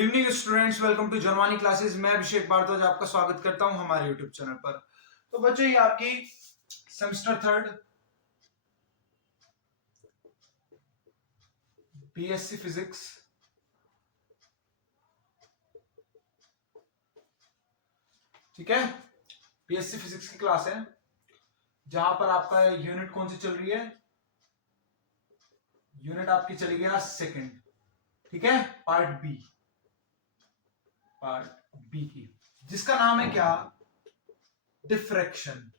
Good evening students, welcome to Janvani classes. मैं अभिषेक भारद्वाज आपका स्वागत करता हूं हमारे यूट्यूब चैनल पर। तो बच्चों, ये आपकी सेमेस्टर थर्ड बीएससी फिजिक्स, ठीक है, बीएससी फिजिक्स की क्लास है जहां पर आपका यूनिट कौन सी चल रही है। यूनिट आपकी चली गया सेकंड, ठीक है, पार्ट बी की, जिसका नाम है क्या, डिफ्रैक्शन,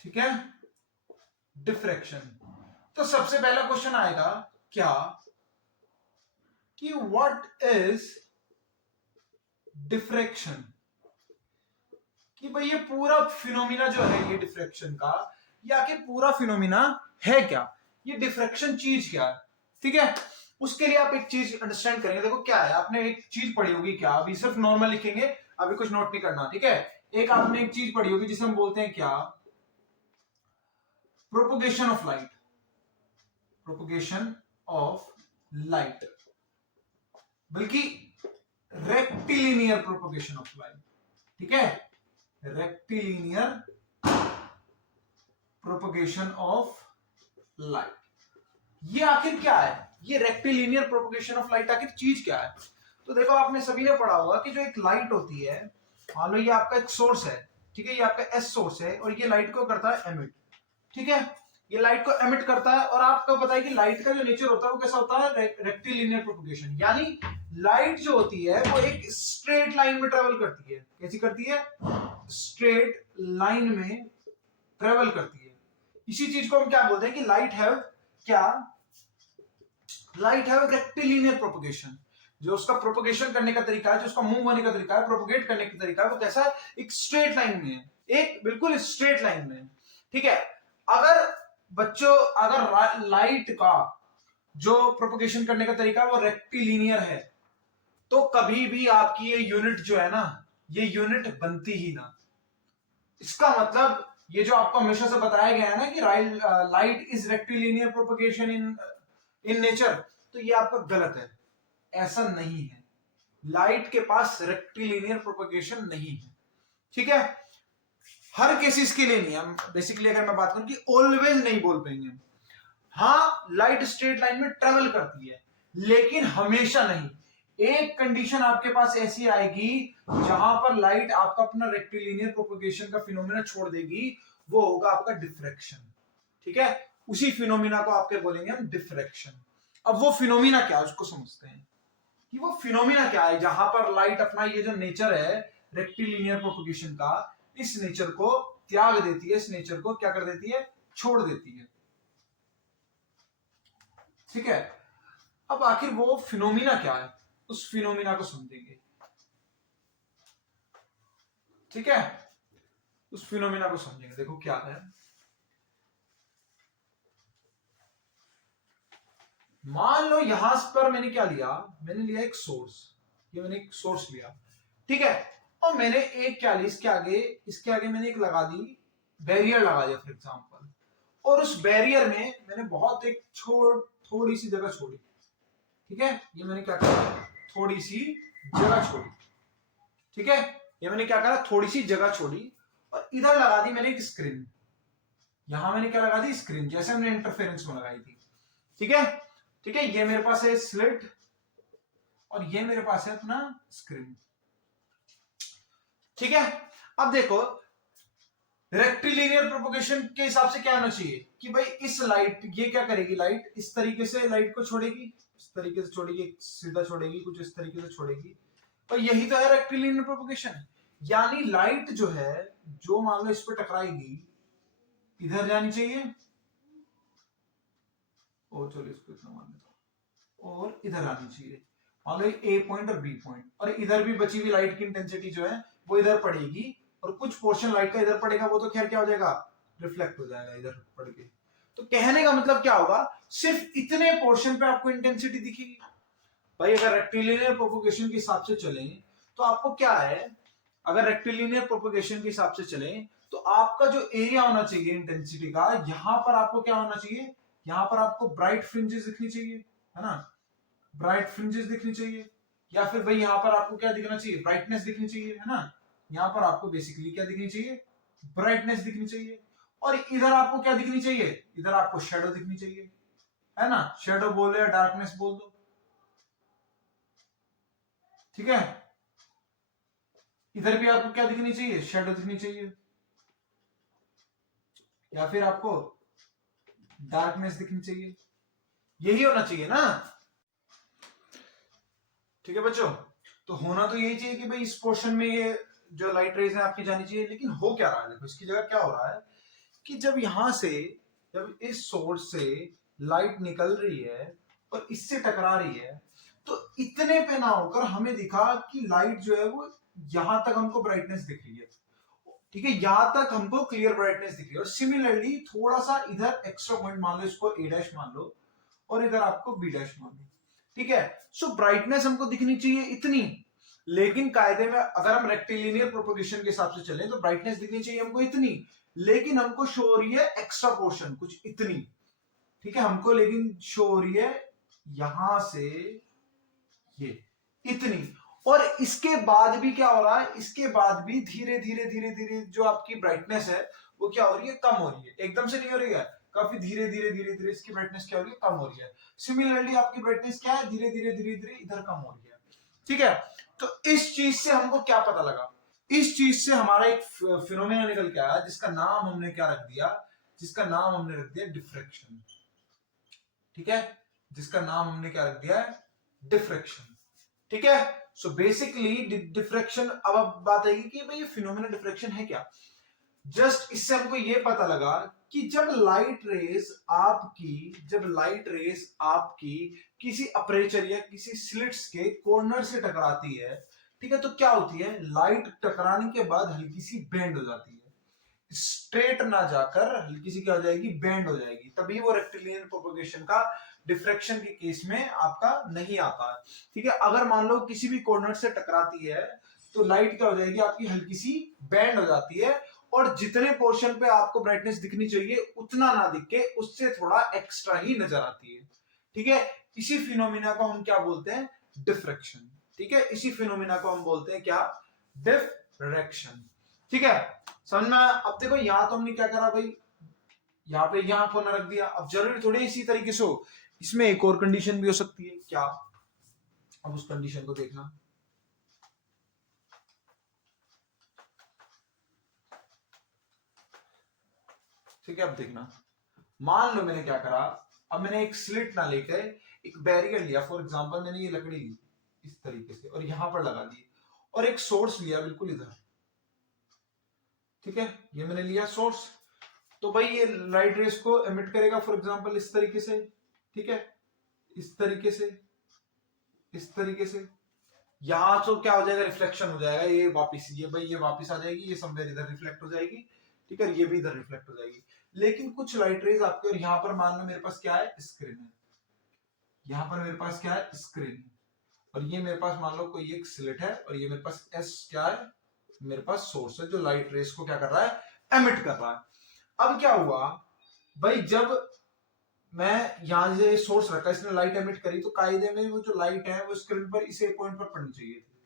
ठीक है, डिफ्रैक्शन। तो सबसे पहला क्वेश्चन आएगा क्या कि व्हाट इज डिफ्रैक्शन, कि भाई ये पूरा फिनोमिना जो है ये डिफ्रैक्शन का, या कि पूरा फिनोमिना है क्या, ये डिफ्रैक्शन चीज क्या है, ठीक है। उसके लिए आप एक चीज अंडरस्टैंड करेंगे। देखो क्या है, आपने एक चीज पढ़ी होगी, क्या, अभी सिर्फ नॉर्मल लिखेंगे, अभी कुछ नोट नहीं करना, ठीक है। एक आपने एक चीज पढ़ी होगी जिसे हम बोलते हैं क्या, propagation of light, propagation of light, बल्कि रेक्टिलिनियर प्रोपोगेशन ऑफ लाइट, ठीक है, रेक्टिलिनियर प्रोपोगेशन ऑफ लाइट। ये आखिर क्या है, ये रेक्टिलिनियर प्रोपोगेशन ऑफ लाइट आखिर चीज क्या है। तो देखो, आपने सभी ने पढ़ा होगा कि जो एक लाइट होती है, मान लो ये आपका एक सोर्स है, ठीक है, ये आपका एस सोर्स है, और ये लाइट को करता है एमिट, ठीक है, ये लाइट को एमिट करता है। और आपको पता है कि लाइट का जो नेचर होता है वो कैसा होता है, रेक्टिलिनियर प्रोपोगेशन, यानी लाइट जो होती है वो एक स्ट्रेट लाइन में ट्रेवल करती है। कैसी करती है, स्ट्रेट लाइन में ट्रेवल करती है। इसी चीज को हम क्या बोलते हैं कि लाइट हैव क्या, लाइट हैव रेक्टिलिनियर प्रोपोगेशन। जो उसका प्रोपोगेशन करने का तरीका है, जो उसका मूव होने का तरीका है, प्रोपोगेट करने का तरीका है, वो कैसा है, एक स्ट्रेट लाइन में है, एक बिल्कुल स्ट्रेट लाइन में, ठीक है। अगर बच्चों, अगर लाइट का जो प्रोपोगेशन करने का तरीका है वो रेक्टिलिनियर है, तो कभी भी आपकी ये यूनिट जो है ना, ये यूनिट बनती ही ना। इसका मतलब ये जो आपको हमेशा से बताया गया है ना कि light is rectilinear propagation in nature, तो ये आपका गलत है, ऐसा नहीं है। लाइट के पास रेक्टिलिनियर प्रोपोगेशन नहीं है, ठीक है। हर केसेस के लिए नहीं, हम बेसिकली अगर मैं बात करूं कि ऑलवेज नहीं बोल पाएंगे। हाँ, लाइट स्ट्रेट लाइन में ट्रेवल करती है, लेकिन हमेशा नहीं। एक कंडीशन आपके पास ऐसी आएगी जहां पर लाइट आपका अपना रेक्टिलिनियर प्रोपोगेशन का फिनोमिना छोड़ देगी, वो होगा आपका डिफ्रैक्शन, ठीक है। उसी फिनोमिना को आपके बोलेंगे हम डिफ्रैक्शन। अब वो फिनोमिना क्या है उसको समझते हैं कि वो फिनोमिना क्या है जहां पर लाइट अपना ये जो नेचर है रेक्टिलिनियर प्रोपोगेशन का, इस नेचर को त्याग देती है, इस नेचर को क्या कर देती है, छोड़ देती है, ठीक है। अब आखिर वो फिनोमिना क्या है, उस फिनोमिना को समझेंगे, ठीक है, उस फिनोमिना को समझेंगे। देखो क्या है, मान लो यहां पर मैंने क्या लिया, मैंने लिया एक सोर्स, ये मैंने एक सोर्स लिया, ठीक है, और मैंने एक क्या लिया, इसके आगे मैंने एक लगा दी, बैरियर लगा दिया फॉर एग्जांपल, और उस बैरियर में मैंने बहुत एक थोड़ी सी जगह छोड़ी, ठीक है, ये मैंने क्या करा, थोड़ी सी जगह छोड़ी, ठीक है, ये मैंने क्या करा, थोड़ी सी जगह छोड़ी, और इधर लगा दी मैंने एक स्क्रीन। यहां मैंने क्या लगा दी, स्क्रीन, जैसे हमने इंटरफेरेंस में लगाई थी, ठीक है, ठीक है। ये मेरे पास है स्लिट, और ये मेरे पास है अपना स्क्रीन, ठीक है। अब देखो, रेक्टिलिनियर प्रोपोगेशन के हिसाब से क्या होना चाहिए कि भाई इस लाइट, ये क्या करेगी, लाइट इस तरीके से लाइट को छोड़ेगी, इस तरीके से छोड़ेगी, सीधा छोड़ेगी, कुछ इस तरीके से छोड़ेगी, और यही तो है रेक्टिलिनियर प्रोपोगेशन। यानी लाइट जो है, जो मान लो इस पर टकराएगी, इधर जानी चाहिए, और चलो इसको इतना मान लेता हूं, और इधर आनी चाहिए, मान लो ए पॉइंट और बी पॉइंट, और इधर भी बची हुई लाइट की इंटेंसिटी जो है वो इधर पड़ेगी, और कुछ पोर्शन लाइट का इधर पड़ेगा, वो तो खैर क्या हो जाएगा, रिफ्लेक्ट हो जाएगा इधर पड़ के। तो कहने का मतलब क्या होगा, सिर्फ इतने पोर्शन पे आपको इंटेंसिटी दिखेगी। भाई अगर रेक्टिलिनियर प्रोपोगेशन के हिसाब से चलें तो आपको क्या है, अगर रेक्टिलिनियर प्रोपोगेशन के हिसाब से चलें तो आपका जो एरिया होना चाहिए इंटेंसिटी का, यहां पर आपको क्या होना चाहिए, यहां पर आपको ब्राइट फ्रिंजेस दिखनी चाहिए, है ना, ब्राइट फ्रिंजेस दिखनी चाहिए, या फिर भाई यहाँ पर आपको क्या दिखना चाहिए, ब्राइटनेस दिखनी चाहिए, है ना। यहाँ पर आपको बेसिकली क्या दिखनी चाहिए, ब्राइटनेस दिखनी चाहिए। और इधर आपको क्या दिखनी चाहिए, इधर आपको शेडो दिखनी चाहिए, है ना। शेडो बोलो या डार्कनेस बोल दो, ठीक है। इधर भी आपको क्या दिखनी चाहिए, शेडो दिखनी चाहिए, या फिर आपको डार्कनेस दिखनी चाहिए, यही होना चाहिए ना। ठीक है बच्चों, तो होना तो यही चाहिए कि भाई इस पोर्शन में ये जो लाइट रेज है आपकी जानी चाहिए। लेकिन हो क्या रहा है, देखो इसकी जगह क्या हो रहा है कि जब यहां से, जब इस सोर्स से लाइट निकल रही है और इससे टकरा रही है, तो इतने पे ना होकर हमें दिखा कि लाइट जो है वो यहां तक हमको ब्राइटनेस दिख रही है, ठीक है, यहां तक हमको क्लियर ब्राइटनेस दिख रही है। और सिमिलरली थोड़ा सा इधर एक्स्ट्रा पॉइंट मान लो, इसको ए डैश मान लो और इधर आपको बी डैश मान लो, ठीक है। सो ब्राइटनेस हमको दिखनी चाहिए इतनी, लेकिन कायदे में अगर हम रेक्टिलिनियर प्रोपोगेशन के हिसाब से चलें तो ब्राइटनेस दिखनी चाहिए हमको इतनी, लेकिन हमको शो हो रही है एक्स्ट्रा पोर्शन कुछ इतनी, ठीक है हमको, लेकिन शो हो रही है यहां से ये इतनी। और इसके बाद भी क्या हो रहा है, इसके बाद भी धीरे धीरे धीरे धीरे जो आपकी ब्राइटनेस है वो क्या हो रही है, कम हो रही है, एकदम से नहीं हो रही है, काफी धीरे धीरे धीरे धीरे इसकी ब्राइटनेस क्या हो रही है, कम हो रही है। सिमिलरली आपकी ब्राइटनेस क्या है, धीरे धीरे धीरे धीरे इधर कम हो रही है, ठीक है। तो इस चीज से हमको क्या पता लगा, इस चीज से हमारा एक फिनोमेना निकल के आया जिसका नाम हमने क्या रख दिया, जिसका नाम हमने रख दिया डिफ्रैक्शन, ठीक है, जिसका नाम हमने क्या रख दिया है, डिफ्रैक्शन, ठीक है। सो बेसिकली डिफ्रैक्शन, अब बात आएगी कि भाई ये फिनोमेना डिफ्रैक्शन है क्या। जस्ट इससे हमको ये पता लगा कि जब लाइट रेज आपकी किसी अपर्चर या किसी स्लिट्स के कॉर्नर से टकराती है, ठीक है, तो क्या होती है, लाइट टकराने के बाद हल्की सी बेंड हो जाती है, स्ट्रेट ना जाकर हल्की सी क्या हो जाएगी, बेंड हो जाएगी, तभी वो रेक्टिलिनियर प्रोपगेशन का डिफ्रैक्शन के केस में आपका नहीं आता है, ठीक है। अगर मान लो किसी भी कॉर्नर से टकराती है तो लाइट क्या हो जाएगी, आपकी हल्की सी बेंड हो जाती है, और जितने पोर्शन पे आपको ब्राइटनेस दिखनी चाहिए उतना ना दिख के उससे थोड़ा एक्स्ट्रा ही नजर आती है, ठीक है। इसी फिनोमिना को हम क्या बोलते हैं, डिफ्रैक्शन, ठीक है। इसी फिनोमिना को हम बोलते हैं क्या, डिफ्रैक्शन, ठीक है। समझ में आया। अब देखो यहां तो हमने क्या करा भाई, यहाँ पे यहाँ को रख दिया, अब जरूरी थोड़ी इसी तरीके से हो, इसमें एक और कंडीशन भी हो सकती है क्या, अब उस कंडीशन को देखना, ठीक है। अब देखना, मान लो मैंने क्या करा, अब मैंने एक स्लिट ना लेकर एक बैरियर लिया, फॉर एग्जांपल मैंने ये लकड़ी ली इस तरीके से और यहां पर लगा दी, और एक सोर्स लिया बिल्कुल इधर, ठीक है, ये मैंने लिया सोर्स, तो भाई ये लाइट रेस को एमिट करेगा फॉर एग्जांपल इस तरीके से, ठीक है, इस तरीके से, इस तरीके से, यहां तो क्या हो जाएगा, रिफ्लेक्शन हो जाएगा, ये वापस, ये भाई ये वापस आ जाएगी, ये समवेयर इधर रिफ्लेक्ट हो जाएगी, ठीक है, ये भी इधर रिफ्लेक्ट हो जाएगी। लेकिन कुछ लाइट रेज आपके, और यहां पर मान लो मेरे पास क्या है, स्क्रीन है, यहां पर मेरे पास क्या है, स्क्रीन, और ये मेरे पास मान लो कोई एक स्लिट है, और ये मेरे पास एस क्या है, मेरे पास सोर्स है जो लाइट रेस को क्या कर रहा है, एमिट कर रहा है। अब क्या हुआ भाई, जब मैं यहां से सोर्स रखा, इसने लाइट एमिट करी, तो कायदे में वो जो लाइट है वो स्क्रीन पर इसे पॉइंट पर पड़नी चाहिए थी,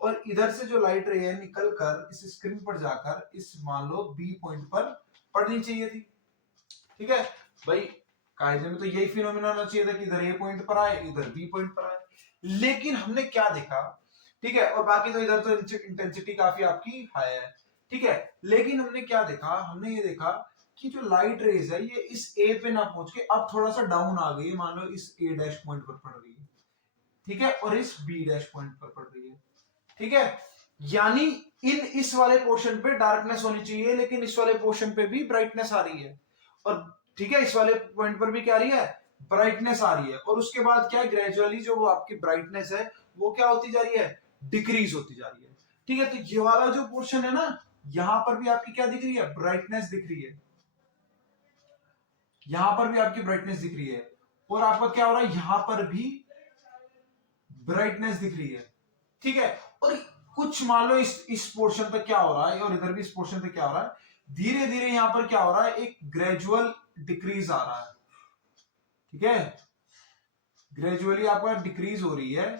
और इधर से जो लाइट रे है निकल कर इस स्क्रीन पर जाकर इस मान लो बी पॉइंट पर पड़नी चाहिए थी, ठीक है भाई। कायदे में तो यही फिनोमेना होना चाहिए था कि इधर ए पॉइंट पर आए, इधर बी पॉइंट पर आए, लेकिन हमने क्या देखा, ठीक है, और बाकी तो इधर तो इंटेंसिटी काफी आपकी हाई है, ठीक है, लेकिन हमने क्या देखा, हमने ये देखा कि जो लाइट रेज है ये इस ए पे ना पहुंच के अब थोड़ा सा डाउन आ गई, मान लो इस ए डैश पॉइंट पर पड़ रही है, ठीक है, और इस बी डैश पॉइंट पर पड़ रही है, ठीक है। यानी इस वाले पोर्शन पे डार्कनेस होनी चाहिए, लेकिन इस वाले पोर्शन पे भी ब्राइटनेस आ रही है, और ठीक है, इस वाले पॉइंट पर भी क्या आ रही है, ब्राइटनेस आ रही है, और उसके बाद क्या, ग्रेजुअली जो वो आपकी ब्राइटनेस है वो क्या होती जा रही है, डिक्रीज होती जा रही है, ठीक है। तो ये वाला जो पोर्शन है ना, यहां पर भी आपकी क्या दिख रही है, ब्राइटनेस दिख रही है, यहां पर भी आपकी ब्राइटनेस दिख रही है, और आपका क्या हो रहा है, यहां पर भी ब्राइटनेस दिख रही है, ठीक है। और कुछ मान लो इस पोर्शन पे क्या हो रहा है, और इधर भी इस पोर्शन पे क्या हो रहा है, धीरे धीरे यहां पर क्या हो रहा है, एक ग्रेजुअल डिक्रीज आ रहा है, ठीक है, ग्रेजुअली आपका डिक्रीज हो रही है,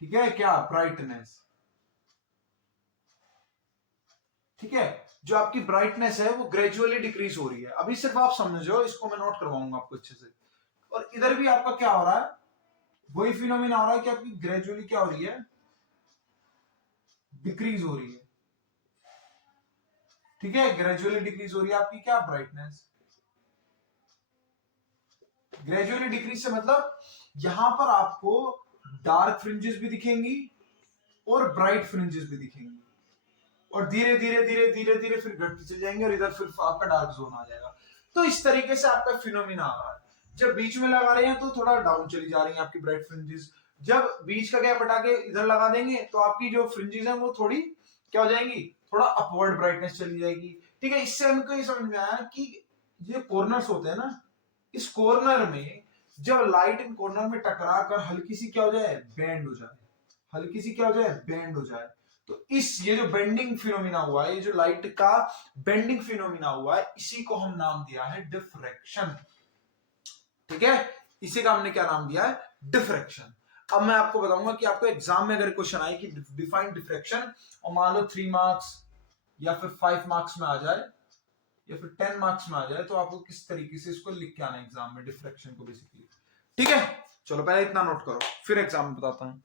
ठीक है, क्या ब्राइटनेस, ठीक है, जो आपकी ब्राइटनेस है वो ग्रेजुअली डिक्रीज हो रही है। अभी सिर्फ आप समझो, इसको मैं नोट करवाऊंगा आपको अच्छे से। और इधर भी आपका क्या हो रहा है, वही फिनोमिना हो रहा है कि आपकी ग्रेजुअली क्या हो रही है, डिक्रीज हो रही है, ठीक है, ग्रेजुअली डिक्रीज हो रही है आपकी क्या ब्राइटनेस। ग्रेजुअली डिक्रीज से मतलब यहां पर आपको डार्क फ्रिंजेस भी दिखेंगी और ब्राइट फ्रिंजेस भी दिखेंगी, और धीरे धीरे धीरे धीरे धीरे फिर घटती चली जाएंगे और इधर फिर आपका डार्क जोन आ जाएगा। तो इस तरीके से आपका फिनोमिना आ रहा है। जब बीच में लगा रहे हैं तो थोड़ा डाउन चली जा रही है आपकी ब्राइट फ्रिंजेस, जब बीच का गैप हटा के इधर लगा देंगे तो आपकी जो फ्रिंजेस है वो थोड़ी क्या हो जाएंगी, थोड़ा अपवर्ड ब्राइटनेस चली जाएगी, ठीक है। इससे हमको ये समझ में आया कि ये कॉर्नर्स होते हैं ना, इस कॉर्नर में जब लाइट इन कॉर्नर में टकरा कर हल्की सी क्या हो जाए, बेंड हो जाए, हल्की सी क्या हो जाए, बेंड हो जाए, तो इस ये जो बेंडिंग फिनोमिना हुआ है, ये जो लाइट का बेंडिंग फिनोमिना हुआ है, इसी को हम नाम दिया है डिफ्रैक्शन, ठीक है, इसी का हमने क्या नाम दिया है, डिफ्रैक्शन। अब मैं आपको बताऊंगा कि आपको एग्जाम में अगर क्वेश्चन आए कि डिफाइन डिफ्रैक्शन, और मान लो 3 मार्क्स या फिर 5 मार्क्स में आ जाए या फिर 10 मार्क्स में आ जाए, तो आपको किस तरीके से इसको लिख के आना है एग्जाम में, डिफ्रैक्शन को बेसिकली, ठीक है। चलो पहले इतना नोट करो, फिर एग्जाम में बताता हूं।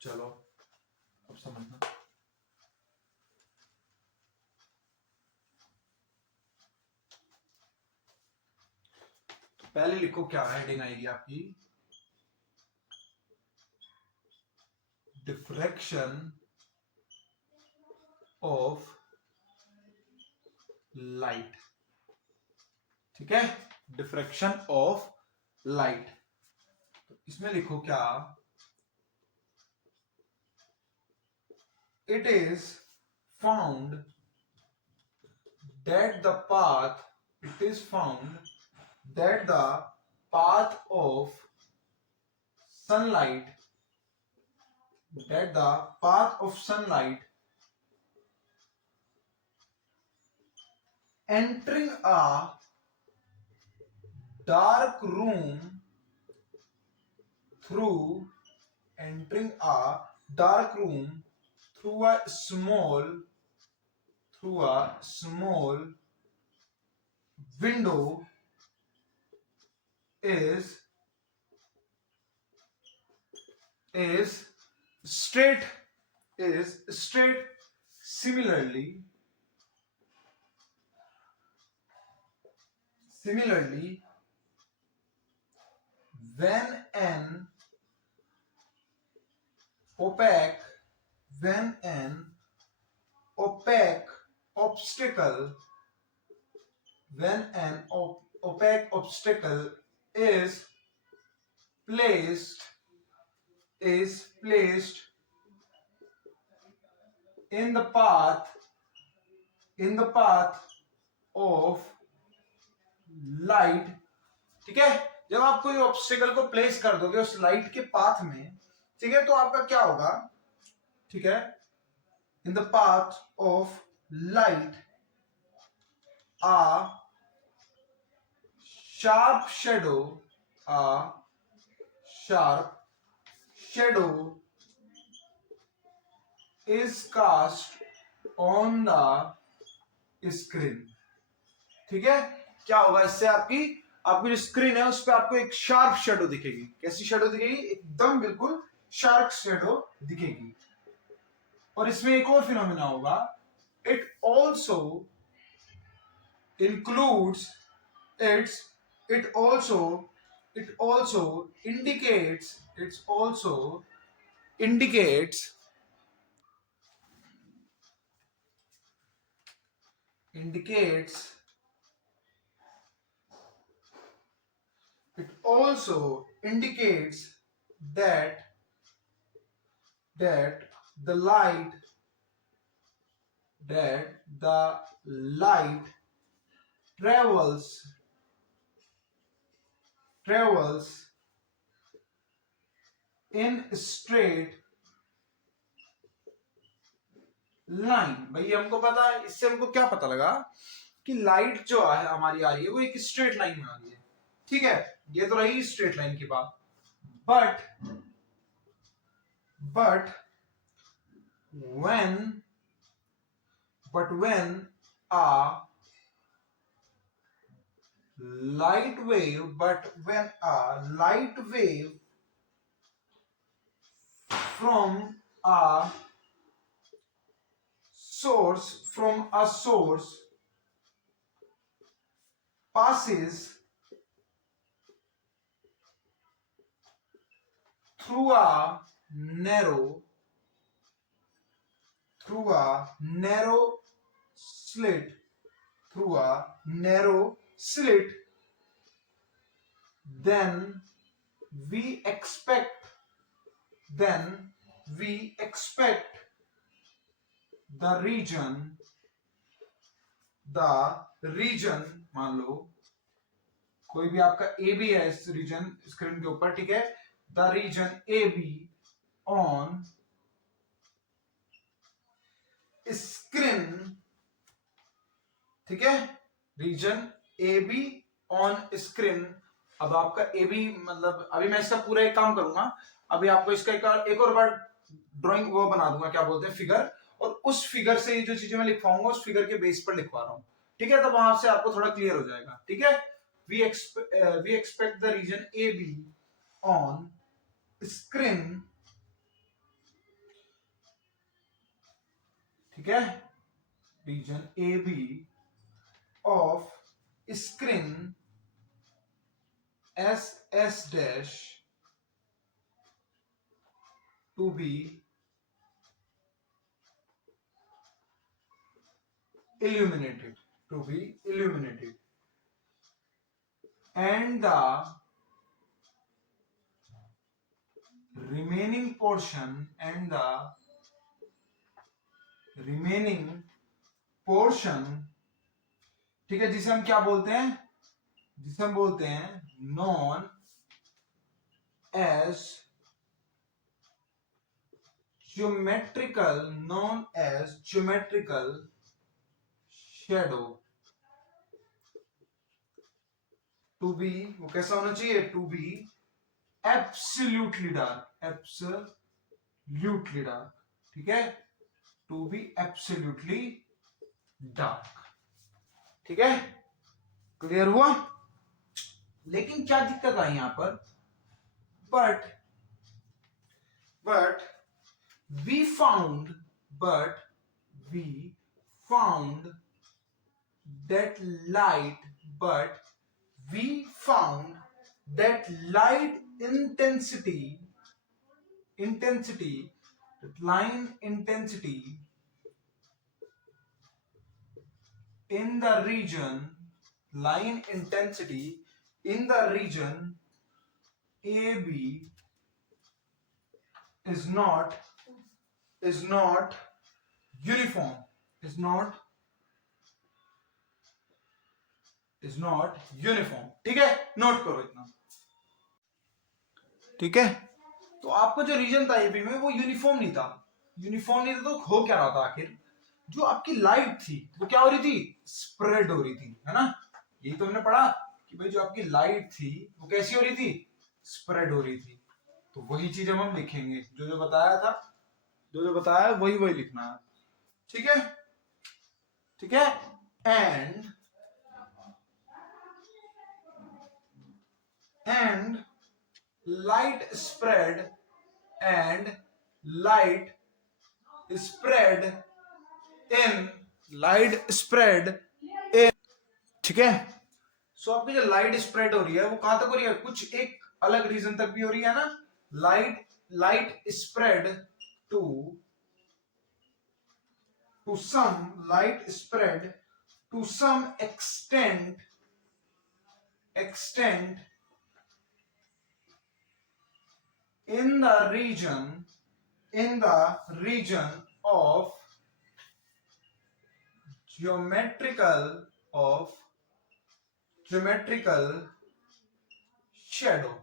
चलो अब समझना, तो पहले लिखो क्या हेडिंग आएगी आपकी, डिफ्रैक्शन ऑफ लाइट, ठीक है, डिफ्रैक्शन ऑफ लाइट। तो इसमें लिखो क्या, it is found that the path it is found that the path of sunlight that the path of sunlight entering a dark room through entering a dark room through a small window is straight similarly when an opaque obstacle opaque obstacle is placed in the path of light, ठीक है। जब आप कोई obstacle को place कर दोगे उस light के पाथ में, ठीक है, तो आपका क्या होगा, ठीक है, in the path of light a sharp shadow is cast on the screen, ठीक है। क्या होगा इससे, आपकी जो स्क्रीन है उस पर आपको एक शार्प शेडो दिखेगी। कैसी शेडो दिखेगी, एकदम बिल्कुल शार्प शेडो दिखेगी। और इसमें एक और फिनोमिना होगा, it also includes it also indicates it also indicates that the light travels in straight line। भाई हमको पता है, इससे हमको क्या पता लगा कि लाइट जो है हमारी आ रही है वो एक स्ट्रेट लाइन में आ रही है, ठीक है, ये तो रही स्ट्रेट लाइन की बात। But when a when a light wave from a source passes through a narrow slit then we expect the region मान लो कोई भी आपका ए बी है इस रीजन स्क्रीन के ऊपर, ठीक है, the region A B on screen, ठीक है, region A B on screen. अब आपका ए बी मतलब अभी मैं इसका पूरा एक काम करूंगा, अभी आपको इसका एक और बार ड्राइंग वो बना दूंगा, क्या बोलते हैं, फिगर, और उस फिगर से जो चीजें मैं लिखवाऊंगा उस फिगर के बेस पर लिखवा रहा हूं, ठीक है, तो वहां से आपको थोड़ा क्लियर हो जाएगा, ठीक है। we expect the region AB on screen, ठीक है, region AB of screen SS dash to be illuminated, and the remaining portion ठीक है, जिसे हम क्या बोलते हैं, known as geometrical shadow to be, वो कैसा होना चाहिए, to be absolutely dark, ठीक है, to be absolutely dark, ठीक है, क्लियर हुआ। लेकिन क्या दिक्कत आई यहां पर, but we found that light intensity line intensity in the region AB is not uniform, ठीक है, नोट करो इतना, ठीक है। तो आपका जो रीजन था एबी में वो यूनिफॉर्म नहीं था, तो हो क्या रहा था आखिर, जो आपकी लाइट थी वो क्या हो रही थी, स्प्रेड हो रही थी, है ना, यही तो हमने पढ़ा कि भाई जो आपकी लाइट थी वो कैसी हो रही थी, स्प्रेड हो रही थी। तो वही चीज हम लिखेंगे, जो बताया था, जो बताया वही लिखना है, ठीक है, एंड light spread in ठीक है। सो आपकी जो लाइट स्प्रेड हो रही है वो कहां तक हो रही है, कुछ एक अलग रीजन तक भी हो रही है ना, light spread to some extent in the region of geometrical shadow,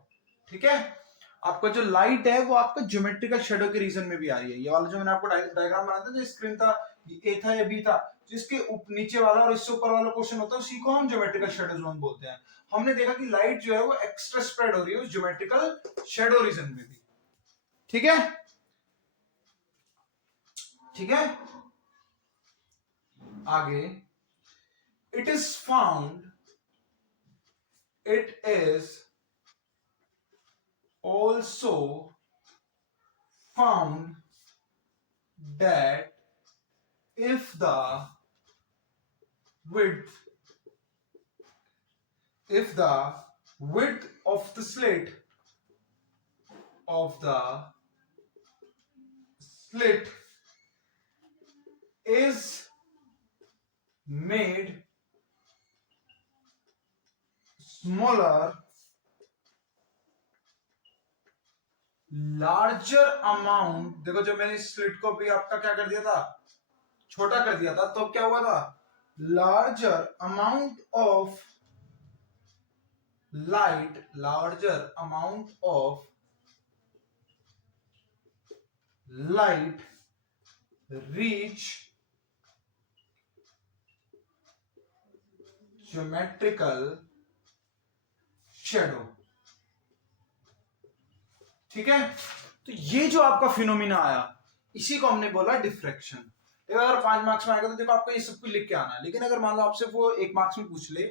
ठीक है। आपका जो लाइट है वो आपका ज्योमेट्रिकल शेडो के रीजन में भी आ रही है, ये वाला जो मैंने आपको डायग्राम बनाया था जो स्क्रीन था ये A था या B था, जिसके नीचे वाला और इससे ऊपर वाला पोर्शन होता है उसी को हम ज्योमेट्रिकल शैडो जोन बोलते हैं। हमने देखा कि लाइट जो है वो एक्स्ट्रा स्प्रेड हो रही है उस ज्योमेट्रिकल शैडो रीजन में भी। ठीक है, ठीक है। आगे, it is also found that if the width of the slit is made smaller, larger amount, देखो जब मैंने स्लिट को भी आपका क्या कर दिया था, छोटा कर दिया था, तो क्या हुआ था, larger amount of light reach geometrical shadow। ठीक है, तो ये जो आपका फिनोमिना आया इसी को हमने बोला डिफ्रैक्शन। अगर 5 मार्क्स में आएगा तो देखो आपको ये सब कुछ लिख के आना है, लेकिन अगर मान लो आपसे वो 1 मार्क्स में पूछ ले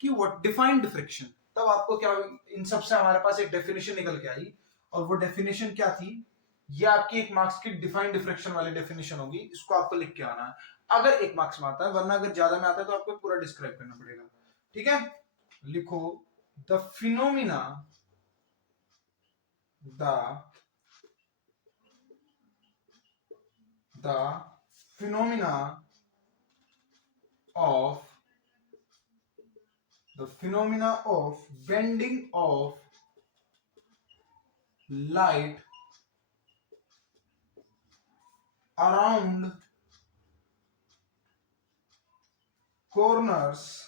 कि व्हाट डिफाइन डिफ्रैक्शन, तब आपको क्या, इन सब से हमारे पास एक डेफिनेशन निकल के आई, और वो डेफिनेशन क्या थी, ये आपकी 1 मार्क्स की डिफाइन डिफ्रैक्शन वाली डेफिनेशन होगी, इसको आपको लिख के आना है अगर 1 मार्क्स में आता है, वरना अगर ज्यादा में आता है तो आपको पूरा डिस्क्राइब करना पड़ेगा। ठीक है, लिखो the phenomena of bending of light around corners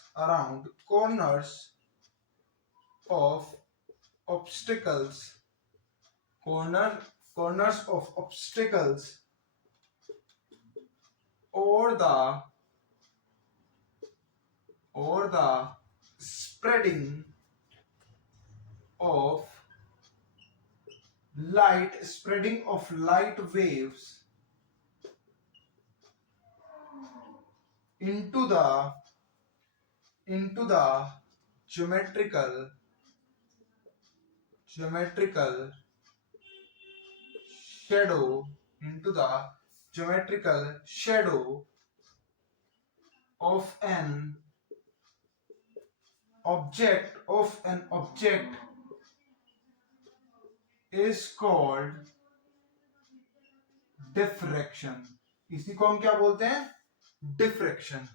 of obstacles or the spreading of light waves into the geometrical shadow of an object is called diffraction। इसी को हम क्या बोलते हैं, डिफ्रैक्शन।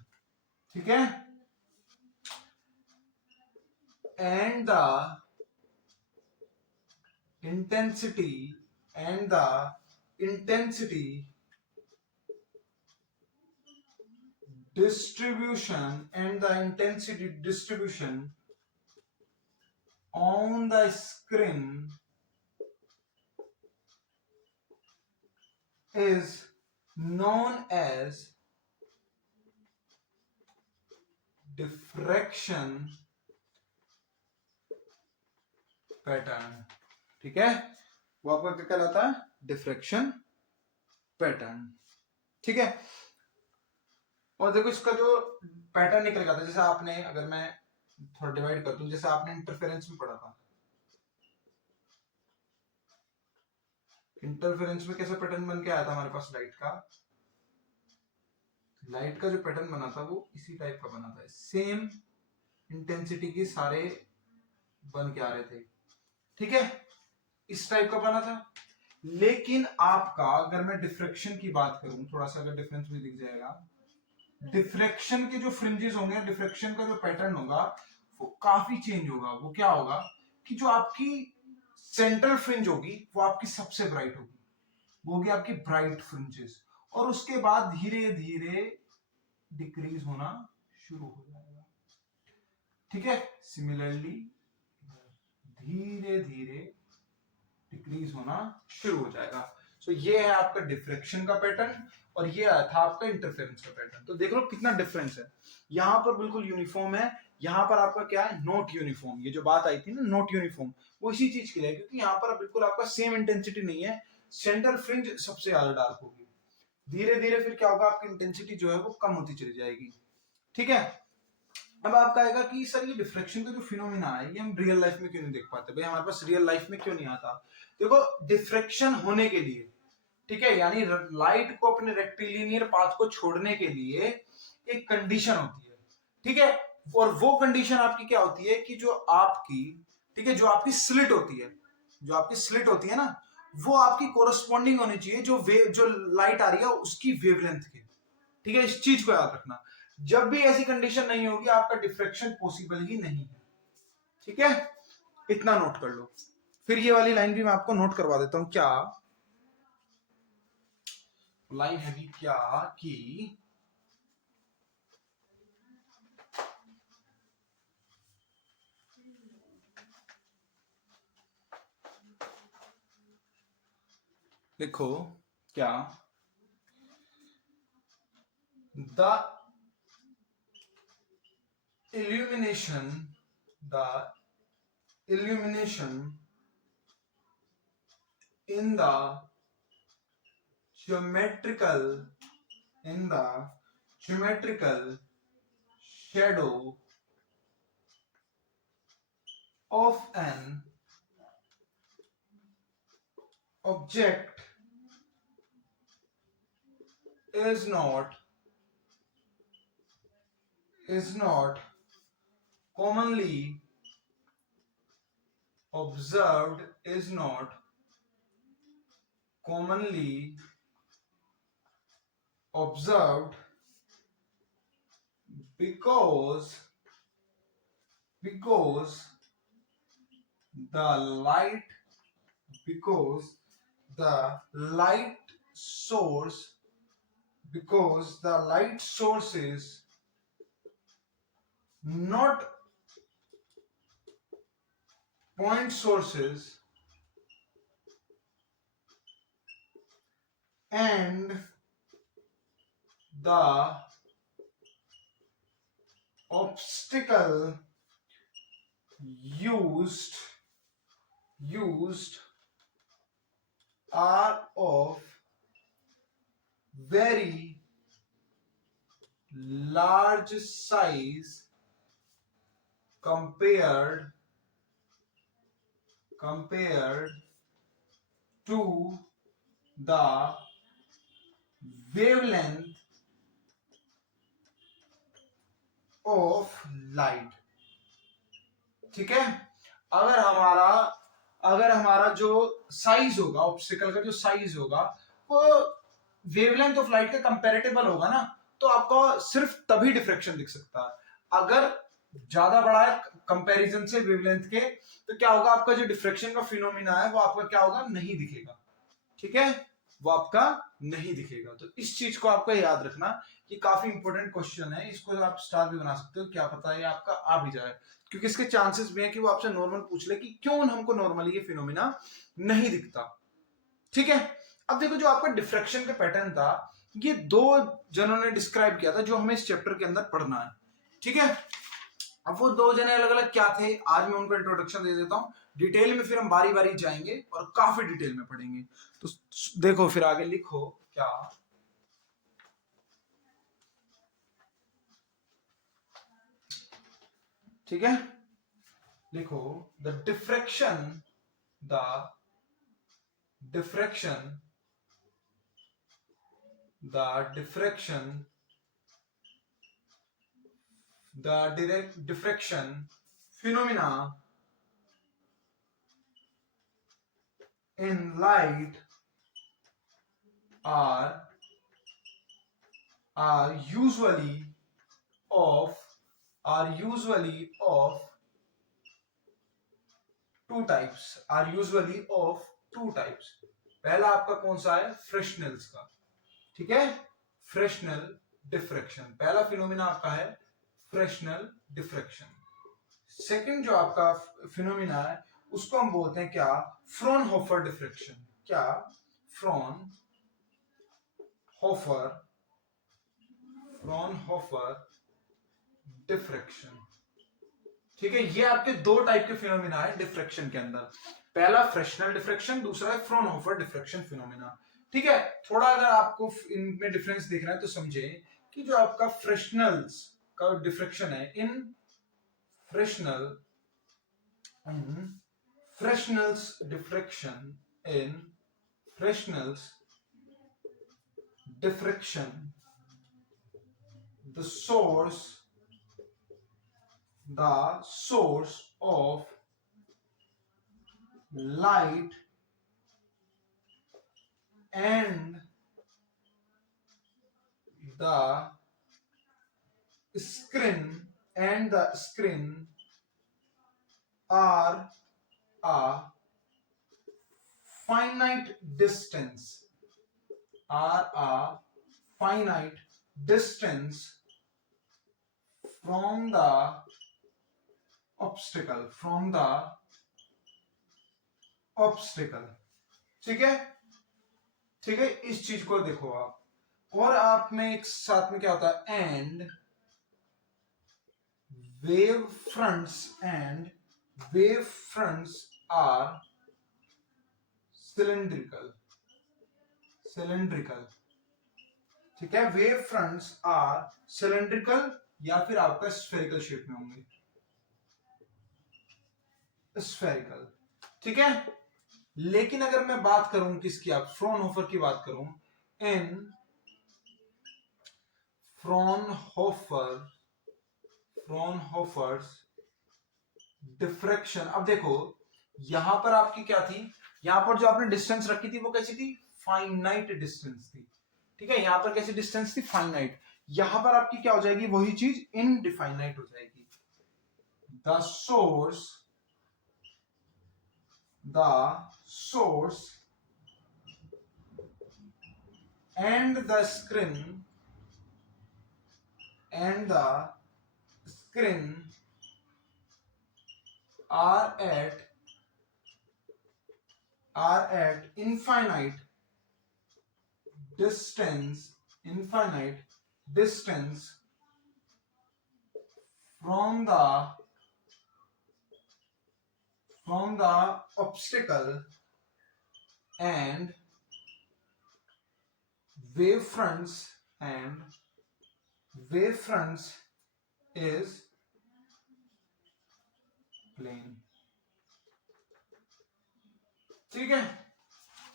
ठीक है, and the intensity distribution on the screen is known as diffraction pattern. ठीक है, वो आपका क्या कहलाता है, डिफ्रैक्शन पैटर्न। ठीक है, और देखो इसका जो पैटर्न निकल गया था, जैसे आपने, अगर मैं थोड़ा डिवाइड कर दूं, जैसे आपने इंटरफेरेंस में पढ़ा था, इंटरफेरेंस में कैसा पैटर्न बन के आया था हमारे पास, लाइट का जो पैटर्न बना था वो इसी टाइप का बना था, सेम इंटेंसिटी के सारे बन के आ रहे थे। ठीक है, इस टाइप का बना था। लेकिन आपका, अगर मैं डिफ्रैक्शन की बात करूं, थोड़ा सा अगर डिफरेंस भी दिख जाएगा, डिफ्रैक्शन के जो फ्रिंजेस होंगे, डिफ्रैक्शन का जो पैटर्न होगा वो काफी चेंज होगा। वो क्या होगा कि जो आपकी सेंट्रल फ्रिंज होगी वो आपकी सबसे ब्राइट होगी, वो होगी आपकी ब्राइट फ्रिंजेस, और उसके बाद धीरे धीरे डिक्रीज होना शुरू हो जाएगा। ठीक है, सिमिलरली धीरे धीरे डिक्रीज होना शुरू हो जाएगा। सो ये है आपका डिफ्रेक्शन का पैटर्न और ये था आपका इंटरफेरेंस का पैटर्न। तो देख लो कितना डिफरेंस है, यहाँ पर बिल्कुल यूनिफॉर्म है, यहाँ पर आपका क्या है, नॉट यूनिफॉर्म। ये जो बात आई थी ना नॉट यूनिफॉर्म, वो इसी चीज के लिए है, क्योंकि यहाँ पर बिल्कुल आपका सेम इंटेंसिटी नहीं है, सेंट्रल फ्रिंज सबसे ज्यादा डार्क होगी, धीरे धीरे फिर क्या होगा, आपकी इंटेंसिटी जो है वो कम होती चली जाएगी। ठीक है, अब आपका आएगा कि सर ये डिफ्रेक्शन का जो फिनोमिना है ये हम रियल लाइफ में क्यों नहीं देख पाते, भाई हमारे पास रियल लाइफ में क्यों नहीं आता। देखो डिफ्रेक्शन होने के लिए, ठीक है, यानी लाइट को अपने रेक्टिलिनियर पाथ को छोड़ने के लिए एक कंडीशन होती है, ठीक है, और वो कंडीशन आपकी क्या होती है कि जो आपकी, ठीक है, जो आपकी स्लिट होती है, जो आपकी स्लिट होती है ना, वो आपकी कोरस्पॉन्डिंग होनी चाहिए जो लाइट आ रही है उसकी वेवलेंथ के। ठीक है, इस चीज को याद रखना, जब भी ऐसी कंडीशन नहीं होगी आपका डिफ्रेक्शन पॉसिबल ही नहीं है। ठीक है, इतना नोट कर लो। फिर ये वाली लाइन भी मैं आपको नोट करवा देता हूं, क्या लाइन है भी क्या कि लिखो क्या, the illumination in the geometrical shadow of an object is not commonly observed, because the light source is not point sources and the obstacle used are of very large size compared to the wavelength of light। ठीक है, अगर हमारा जो size होगा, obstacle का जो size होगा वो वेवलेंथ ऑफ लाइट के कंपैरेटिबल होगा ना, तो आपको सिर्फ तभी डिफ्रेक्शन दिख सकता है। अगर ज्यादा बड़ा है कंपैरिजन से वेवलेंथ के, तो क्या होगा, आपका जो डिफ्रेक्शन का फिनोमिना है वो आपका क्या होगा, नहीं दिखेगा। ठीक है, वो आपका नहीं दिखेगा। तो इस चीज को आपको याद रखना, ये काफी इंपॉर्टेंट क्वेश्चन है, इसको आप स्टार भी बना सकते हो, क्या पता ये आपका आ भी जाए, क्योंकि इसके चांसेस भी हैं कि वो आपसे नॉर्मल पूछ ले कि क्यों हमको नॉर्मली ये फिनोमिना नहीं दिखता। ठीक है, अब देखो जो आपका डिफ्रेक्शन का पैटर्न था, ये दो जनों ने डिस्क्राइब किया था जो हमें इस चैप्टर के अंदर पढ़ना है। ठीक है, अब वो दो जने अलग अलग क्या थे, आज मैं उनका इंट्रोडक्शन दे देता हूं, डिटेल में फिर हम बारी बारी जाएंगे और काफी डिटेल में पढ़ेंगे। तो देखो फिर आगे लिखो क्या, ठीक है, लिखो the diffraction phenomena in light are usually of two types। पहला आपका कौन सा है, फ्रेशनेल्स का। ठीक है, फ्रेशनल डिफ्रेक्शन, पहला फिनोमिना आपका है फ्रेशनल डिफ्रेक्शन। सेकंड जो आपका फिनोमिना है उसको हम बोलते हैं क्या, फ्रॉनहोफर डिफ्रेक्शन। क्या, फ्रॉनहोफर डिफ्रैक्शन। ठीक है, ये आपके दो टाइप के फिनोमिना है डिफ्रैक्शन के अंदर, पहला फ्रेशनल डिफ्रैक्शन, दूसरा है फ्रॉनहोफर डिफ्रैक्शन फिनोमिना। ठीक है, थोड़ा अगर आपको इनमें डिफरेंस देखना है तो समझे कि जो आपका फ्रेशनल्स का डिफ्रैक्शन है, in Fresnel's diffraction, in Fresnel's diffraction, the source of light and the screen are a finite distance, from the obstacle। ठीक है, ठीक है, इस चीज को देखो आप। और आप में एक साथ में क्या होता है, and wave fronts are cylindrical. ठीक है, वेव फ्रंट्स आर सिलेंड्रिकल या फिर आपका स्फेरिकल शेप में होंगे, स्फेरिकल। ठीक है, लेकिन अगर मैं बात करूं किसकी, आप फ्रॉनहोफर की बात करूं, इन फ्रॉनहोफर्स डिफ्रैक्शन। अब देखो यहां पर आपकी क्या थी, यहां पर जो आपने डिस्टेंस रखी थी वो कैसी थी, फाइनाइट डिस्टेंस थी। ठीक है, यहां पर कैसी डिस्टेंस थी, फाइनाइट। यहां पर आपकी क्या हो जाएगी, वही चीज इनडिफाइनाइट हो जाएगी। The source and the screen are at infinite distance from the obstacle, and wavefronts is plane। ठीक है,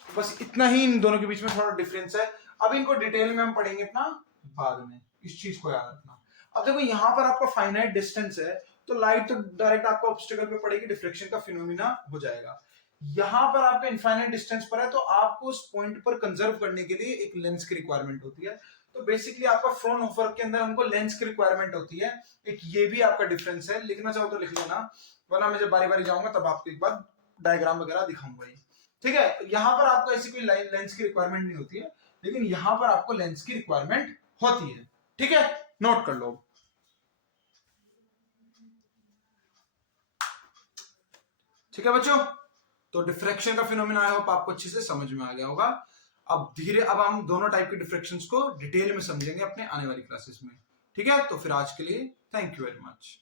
बस इतना ही इन दोनों के बीच में थोड़ा डिफरेंस है। अब इनको डिटेल में हम पढ़ेंगे अपना बाद में, इस चीज को याद रखना। अब देखो यहां पर आपका फाइनाइट डिस्टेंस है तो लाइट तो डायरेक्ट आपका ऑब्स्टेकल पे पड़ेगी, डिफ्रेक्शन का फिनोमिना हो जाएगा। यहां पर आपका इनफाइनाइट डिस्टेंस पर है तो आपको उस पॉइंट पर कंजर्व करने के लिए एक लेंस की रिक्वायरमेंट होती है। तो बेसिकली आपका फ्रॉनहोफर के अंदर हमको लेंस की रिक्वायरमेंट होती है, एक ये भी आपका डिफरेंस है। लिखना चाहो तो लिख लेना, वरना मैं जब बारी बारी जाऊंगा तब आपको एक बार डायग्राम वगैरह दिखाऊंगा। ठीक है, यहां पर आपको ऐसी कोई लेंस की रिक्वायरमेंट नहीं होती है, लेकिन यहां पर आपको लेंस की रिक्वायरमेंट होती है। ठीक है, नोट कर लो। ठीक है बच्चों, तो डिफ्रैक्शन का फिनोमेना आई होप आपको अच्छे से समझ में आ गया होगा। अब हम दोनों टाइप के डिफ्रैक्शंस को डिटेल में समझेंगे अपने आने वाली क्लासेस में। ठीक है, तो फिर आज के लिए थैंक यू वेरी मच।